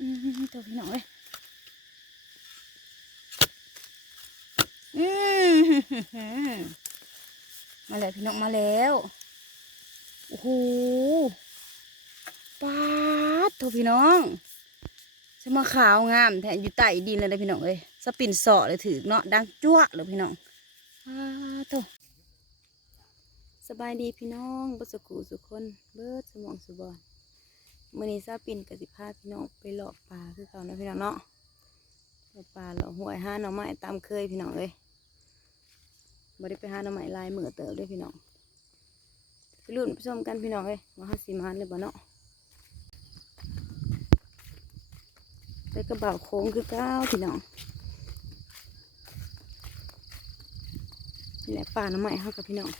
อืมตัวพี่น้องเอ้ยอืมมาแล้วพี่น้องมาแล้วโอ้โหปาดตัวพี่น้องจะมาขาวงามแทนอยู่ใต้ดินเลยนะพี่น้องเอ้ยสปินสาะเลยถือเนาะดังจ้วะเลยพี่น้องปาดตัวสบายดีพี่น้องบุษกูสุคนเบิดสมองสุบอน มื่อนี้ซาปินกับสิพาพี่น้องไปหลอกปลาคือเก่านะพี่น้องเนาะหลอกปลาหลอกหวยห้าหน่อไม้ตามเคยพี่น้องเลยบ่ได้ไปหาหน่อไม้ลายเหมือเติบด้วยพี่น้องไปรุ่นไปชมกันพี่น้องเลยว่าห้าสีมันเลยบ่เนาะไปกระเป๋าโค้งคือเก้าพี่น้องนี่แหละปลาหน่อไม้เขากับพี่น้อง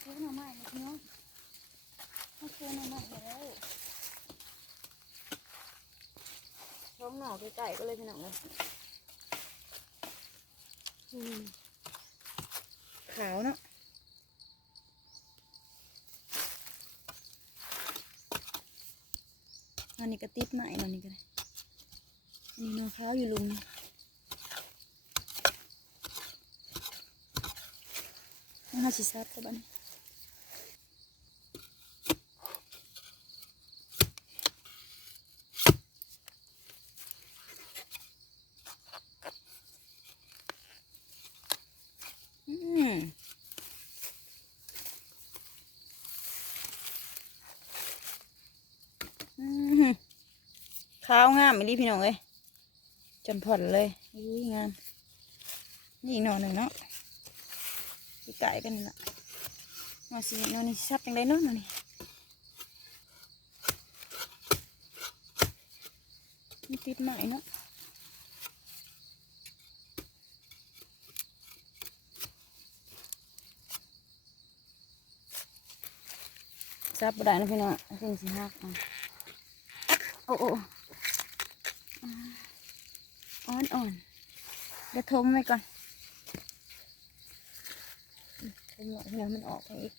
เจอหน่อไม้เลยพี่น้องเขาเจอหน่อไม้แล้ว ท้องหน่อใกล้ๆก็เลยพี่น้องเลยขาวเนาะอันนี้ก็ติดไม้เนนี่ก็ได้อันนี้หนอขาวอยู่ลุมนี่น่าสิซับกับบัดน อืมอืม ขาวงามอีหลีพี่น้องเอ้ยจนผ่อนเลยอุ้ยงามนี่อีกหน่อหนึ่งเนาะที่ไก่กันนี่ละมาสิหน่อนี่ซับยังไงเนาะหน่อนี่นี่ติดใหม่เนาะซับบ่ได้นะพี่น้องสิ่งสิหักอะโอ้โอ้ อ่อนอ่อนเดี๋ยวทมไว้ก่อนทมไว้พี่น้องมันออกไปอีก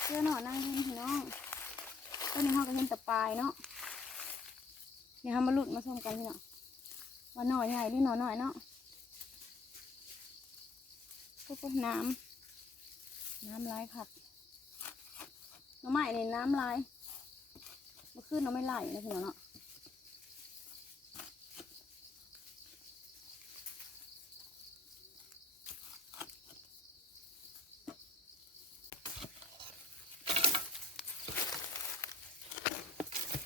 เชื่อหน่อนั่งเห็นพี่น้องตอนนี้เขาก็เห็นแต่ปลายเนาะเดี๋ยวเรามาหลุดมาชมกันพี่น้องว่าหน่อยใหญ่หรือหน่อน้อยเนาะก็ก็น้ำ น้ำลายผักหน่อไม้ในน้ำลายมาขึ้นน้ำไม่ไหลนะพี่น้องเนาะ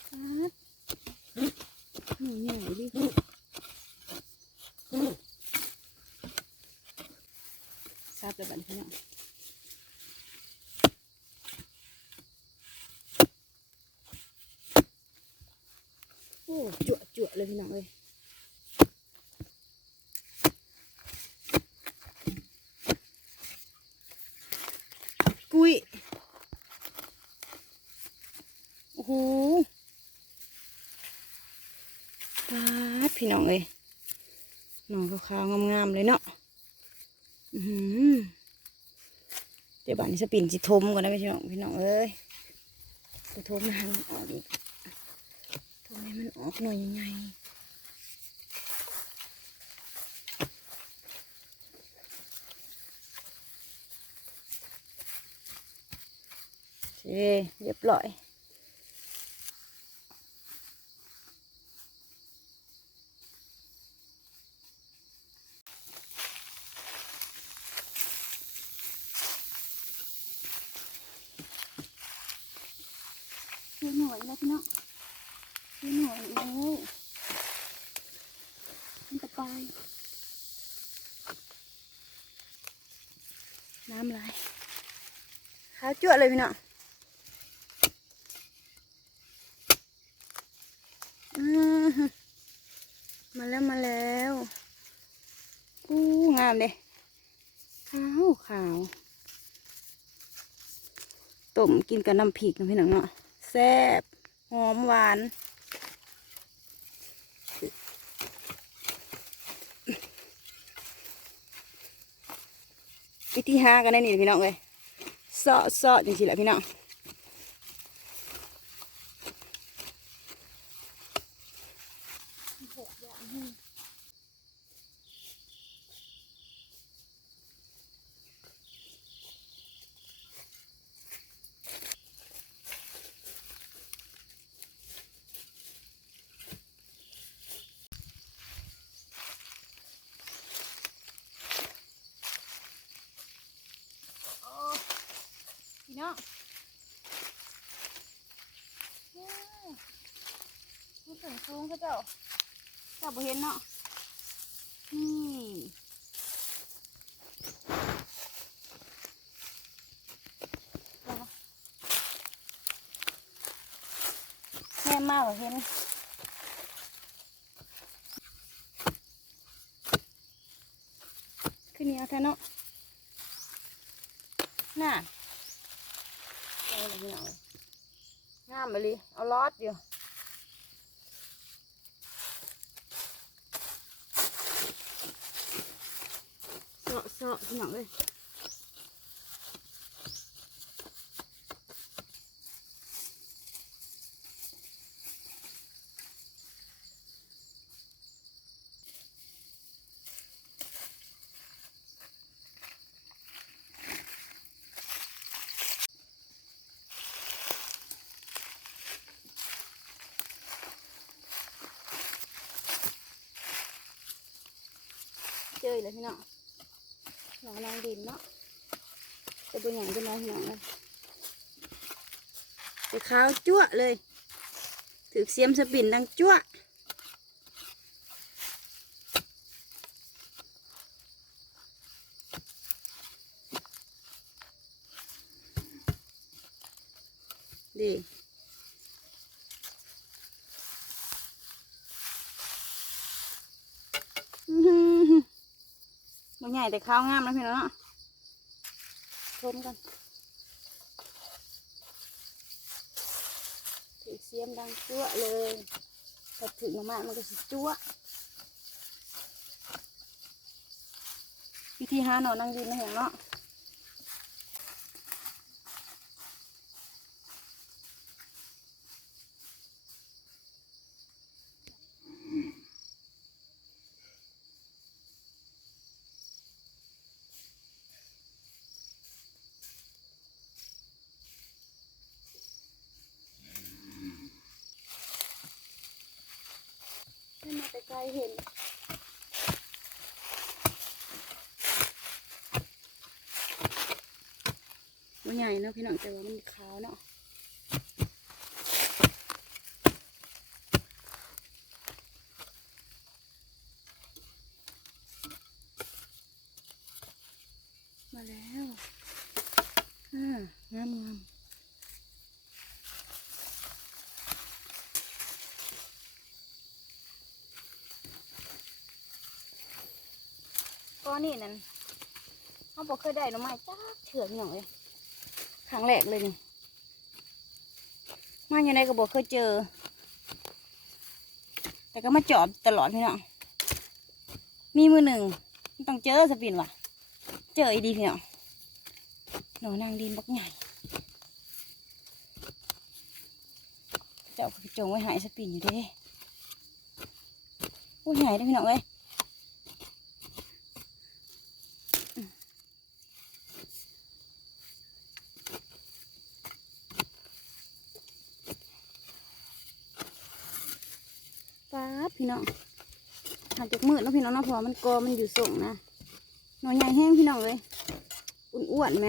ครับหนูใหญ่ดิ ทราบเลยบัดนพี่น้องโอ้จั่วจั่ว เลยพี่น้องเลยกุ้ยโอ้โหปาดพี่น้องเลยหนองขาวๆงามๆเลยเนาะอื้อหือเดี๋ยวบ้านนี้สปินจิทมก่อนนะพี่น้องพี่น้องเอ้ยจะทมให้มันออกอีก ให้มันออกหน่อยยังไงเคเรียบร้อยหน่อยแล้วพี่น้อง คือหน่อยแล้วมันจะไปน้ำไหลขาวจั่วเลยพี่น้องมาแล้วมาแล้วอู้งามเลยขาวขาวต้มกินกับน้ำพริกนะพี่น้องเนาะแซ่บหอมหวาน วิธีหากันได้นี่พี่น้องเลยเสาะเสาะจริงๆแหละพี่น้องพี่ น้องมันถึงสูงเขาเจ้าเจ้าบ่เห็นเนาะนี่แม่มากเหรอเห็นขึ้นเหนี้เอาแท้เนาะน่ะ เอาเลยพี่น้องเอ้ยงามไปเลยเอาลอดอยู่เสาะเสาะพี่น้องเลย เจอเลยพี่น้องหนองนางดินเนาะจะเป็นอย่างจะน้อยพี่น้องเลยไปขาวจั่วเลยถือเสียมสปินดังจั่วะดีอื้อหือ มันใหญ่แต่ข้าวงามนะพี่น้องเนาะชมกันถือเสียมดังจั่วเลยถ้าถึงมากๆมันก็สิจั่ววิธีหาหนอนนางดินนะเห็นเนาะ ขึ้นมาแต่ไกล เห็นมันใหญ่เนาะพี่น้องแต่ว่ามันขาวเนาะมาแล้วอ่างามงาม ก็นี่นั่นเขาบอกเคยได้หน่อไม้จ้าเถื่อนอย่างเลยครั้งแรกเลยนี่มาอย่างไรก็บอกเคยเจอ แต่ก็มาจอบตลอดพี่น้องมีมือหนึ่งต้องเจอสปินว่ะ เจออีดีพี่น้องหนอนางดินบักใหญ่เจ้าก็จงไว้หายสปินอยู่ด้โอ้ยใหญ่เด้พี่น้องเอ้ย พี่น้องหาจากมืดแล้วพี่น้องนาะเพราะว่ามันกอมันอยู่ส่งนะหน่อยใหญ่แห้งพี่น้องเลยอ้วนๆไหม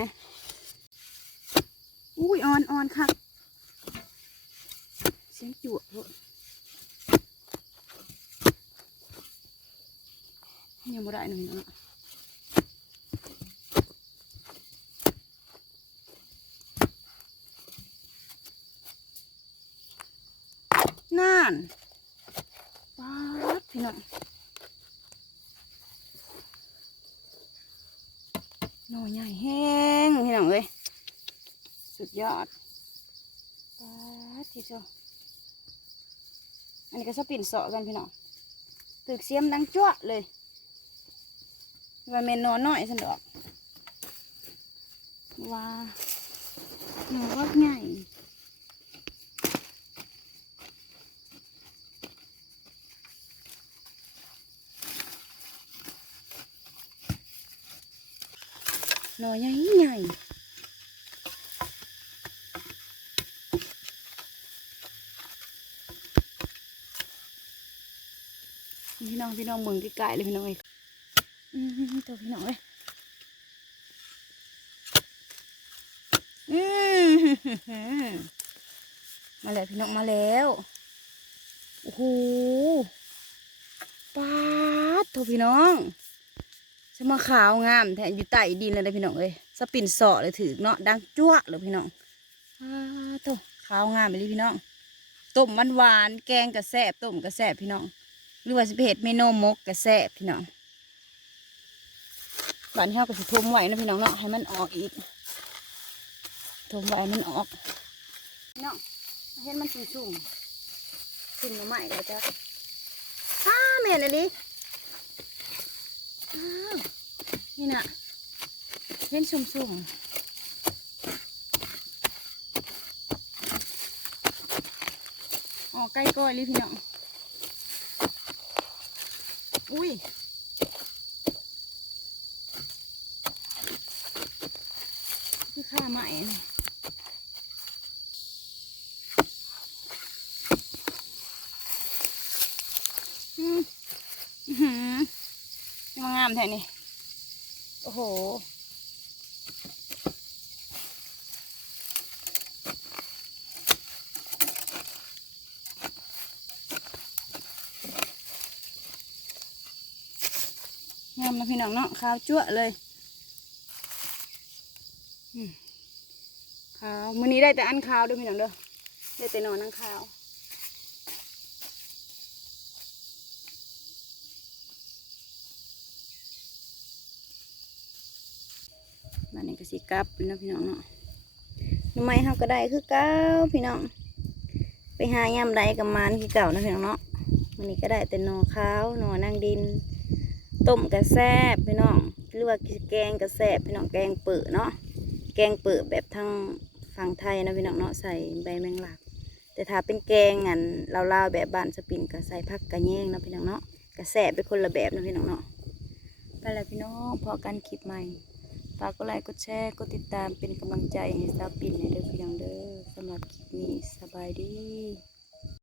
อุ้ยอ่อนอ่อนคักเสียงจั่วโลดยังบ่ได้หนึ่งเนะนั่น ป๊าดพี่น้องหน่อใหญ่แห้งพี่น้องเอ้ยสุดยอดปาดที่เจ้าอันนี้ก็สปินเสาะกันพี่น้องตึกเสียมดังจ้วเลยว่าเมนนอนน้อยสันดอกว้าหนูว่าใหญ่ หน่อใหญ่ใหญ่พี่น้องพี่น้องมึงใกล้ๆเลยพี่น้องเอ้ยอืมตัวพี่น้องเอ้ยอืมมาแล้วพี่น้องมาแล้วโอ้โหปาดตัวพี่น้อง จะมาขาวงามแทนอยู่ใต้ดินเลยนะพี่น้องเอ้ยสปินสาะเลยถือเนาะดังจ้วะเลยพี่น้องอ้าตัวขาวงามไปเลยพี่น้องต้มมันหวานแกงกระแซบต้มกระแซบพี่น้องหรือว่าสิไปเฮ็ดเมนูมกกระแซบพี่น้องบานเฮาก็สิทมไว้นะพี่น้องเนาะให้มันออกอีกทมไว้ให้มันออกพี่น้องเห็นมันชุ่มๆชุ่มหน่อไม้ก็จะอ้าแม่นอะดิอ้ นี่นะเห็นชุ่มๆออกใกล้ก้อยเลยพี่น้อง อุ้ยคือข้าใหม่นะอืมอื้อหือนี่ มางามแท้นี่ โอ้โห งามนะพี่น้องเนาะขาวจั่วเลยขาวมื้อนี้ได้แต่อันขาวด้วยพี่น้องเด้อได้แต่นอนนังขาว บ้านนี้ก็สิกลับเนาะพี่น้องเนาะหน้ำไมเฮาก็ได้คือเก่าพี่น้อง ไปหายามใดกับมันคือเก่านะพี่น้องเนาะมื้อนี้ก็ได้แต่หนอขาวหนอนางดิน ต้มกระแซบพี่น้องหรือว่าแกงกระแซบพี่น้องแกงเปิดเนาะแกงเปิดแบบทางฝั่งไทยนะพี่น้องเนาะใส่ใบแมงลัก แต่ถ้าเป็นแกงอันลาวแบบบ้านสปินก็ใส่ผักกระแยงนะพี่น้องเนาะกระแซบเป็นคนละแบบนะพี่น้องเนาะไปแล้วพี่น้องพอกันคลิปใหม่ ฝากกดไลค์กดแชร์กดติดตามเป็นกำลังใจให้สาวปินในเด้อพี่น้องเด้อสำหรับคลิปนี้สบายดี